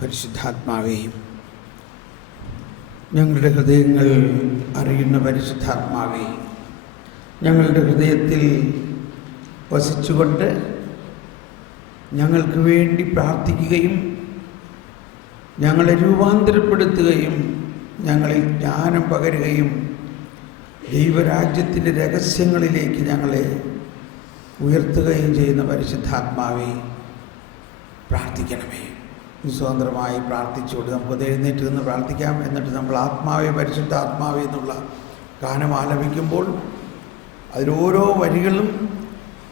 പരിശുദ്ധാത്മാവേ, ഞങ്ങളുടെ ഹൃദയങ്ങൾ അറിയുന്ന പരിശുദ്ധാത്മാവേ, ഞങ്ങളുടെ ഹൃദയത്തിൽ വസിച്ചുകൊണ്ട് ഞങ്ങൾക്ക് വേണ്ടി പ്രാർത്ഥിക്കുകയും ഞങ്ങളെ രൂപാന്തരപ്പെടുത്തുകയും ഞങ്ങളിൽ ജ്ഞാനം പകരുകയും ദൈവരാജ്യത്തിൻ്റെ രഹസ്യങ്ങളിലേക്ക് ഞങ്ങളെ ഉയർത്തുകയും ചെയ്യുന്ന പരിശുദ്ധാത്മാവേ, പ്രാർത്ഥിക്കണമേ. സ്വതന്ത്രമായി പ്രാർത്ഥിച്ചുകൊണ്ട് നമുക്ക് എഴുന്നേറ്റ് നിന്ന് പ്രാർത്ഥിക്കാം. എന്നിട്ട് നമ്മൾ ആത്മാവേ പരിശുദ്ധാത്മാവേ എന്നുള്ള ഗാനം ആലപിക്കുമ്പോൾ അതിലോരോ വരികളും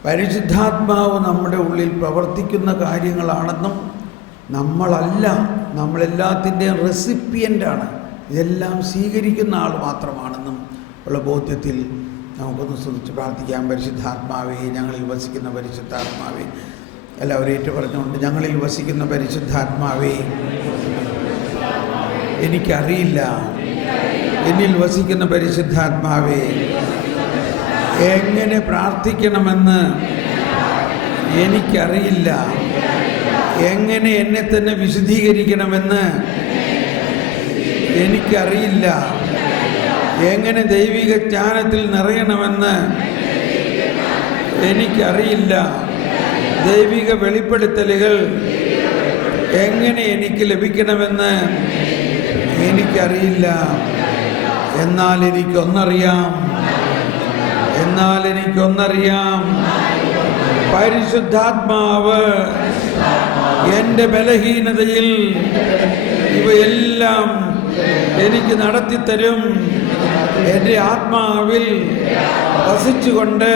പരിശുദ്ധാത്മാവ് നമ്മുടെ ഉള്ളിൽ പ്രവർത്തിക്കുന്ന കാര്യങ്ങളാണെന്നും നമ്മളല്ല, നമ്മളെല്ലാത്തിൻ്റെയും റെസിപ്പിയൻ്റാണ്, ഇതെല്ലാം സ്വീകരിക്കുന്ന ആൾ മാത്രമാണെന്നും ഉള്ള ബോധ്യത്തിൽ നമുക്കൊന്ന് സ്തുതിച്ച് പ്രാർത്ഥിക്കാം. പരിശുദ്ധാത്മാവേ, ഞങ്ങളിൽ വസിക്കുന്ന പരിശുദ്ധാത്മാവേ, എല്ലാവരും ഏറ്റു പറഞ്ഞുകൊണ്ട്, ഞങ്ങളിൽ വസിക്കുന്ന പരിശുദ്ധാത്മാവേ, എനിക്കറിയില്ല എന്നിൽ വസിക്കുന്ന പരിശുദ്ധാത്മാവേ എങ്ങനെ പ്രാർത്ഥിക്കണമെന്ന് എനിക്കറിയില്ല, എങ്ങനെ എന്നെ തന്നെ വിശദീകരിക്കണമെന്ന് എനിക്കറിയില്ല, എങ്ങനെ ദൈവിക ജ്ഞാനത്തിൽ നിറയണമെന്ന് എനിക്കറിയില്ല, ദൈവിക വെളിപ്പെടുത്തലുകൾ എങ്ങനെ എനിക്ക് ലഭിക്കണമെന്ന് എനിക്കറിയില്ല. എന്നാൽ എനിക്കൊന്നറിയാം, പരിശുദ്ധാത്മാവ് എൻ്റെ ബലഹീനതയിൽ ഇവയെല്ലാം എനിക്ക് നടത്തിത്തരും. എൻ്റെ ആത്മാവിൽ വസിച്ചുകൊണ്ട്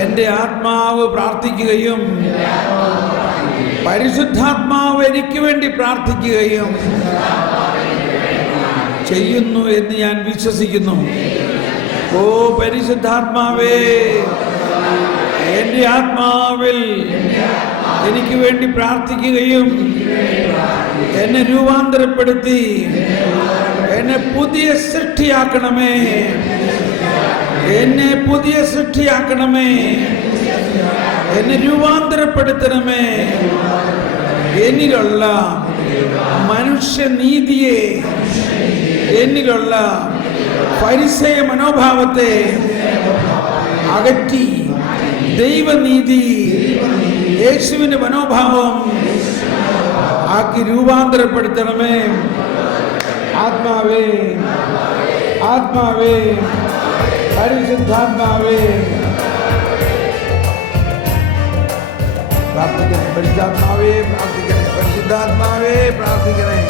എൻ്റെ ആത്മാവ് പ്രാർത്ഥിക്കുകയും പരിശുദ്ധാത്മാവ് എനിക്ക് വേണ്ടി പ്രാർത്ഥിക്കുകയും ചെയ്യുന്നു എന്ന് ഞാൻ വിശ്വസിക്കുന്നു. ഓ പരിശുദ്ധാത്മാവേ, എൻ്റെ ആത്മാവിൽ എനിക്ക് വേണ്ടി പ്രാർത്ഥിക്കുകയും എന്നെ രൂപാന്തരപ്പെടുത്തി എന്നെ പുതിയ സൃഷ്ടിയാക്കണമേ, എന്നെ പുതിയ സൃഷ്ടിയാക്കണമേ, എന്നെ രൂപാന്തരപ്പെടുത്തണമേ. എന്നിലുള്ള മനുഷ്യനീതിയെ, എന്നിലുള്ള ഫരിസേയ മനോഭാവത്തെ അകറ്റി ദൈവനീതി, യേശുവിൻ്റെ മനോഭാവം ആക്കി രൂപാന്തരപ്പെടുത്തണമേ. ആത്മാവേ, ആത്മാവേ, പരിശുദ്ധാത്മാവേ, പ്രാർത്ഥിക്കണേ. പരിശുദ്ധാത്മാവേ പ്രാർത്ഥിക്കണേ. പരിശുദ്ധാത്മാവേ പ്രാർത്ഥിക്കണേ.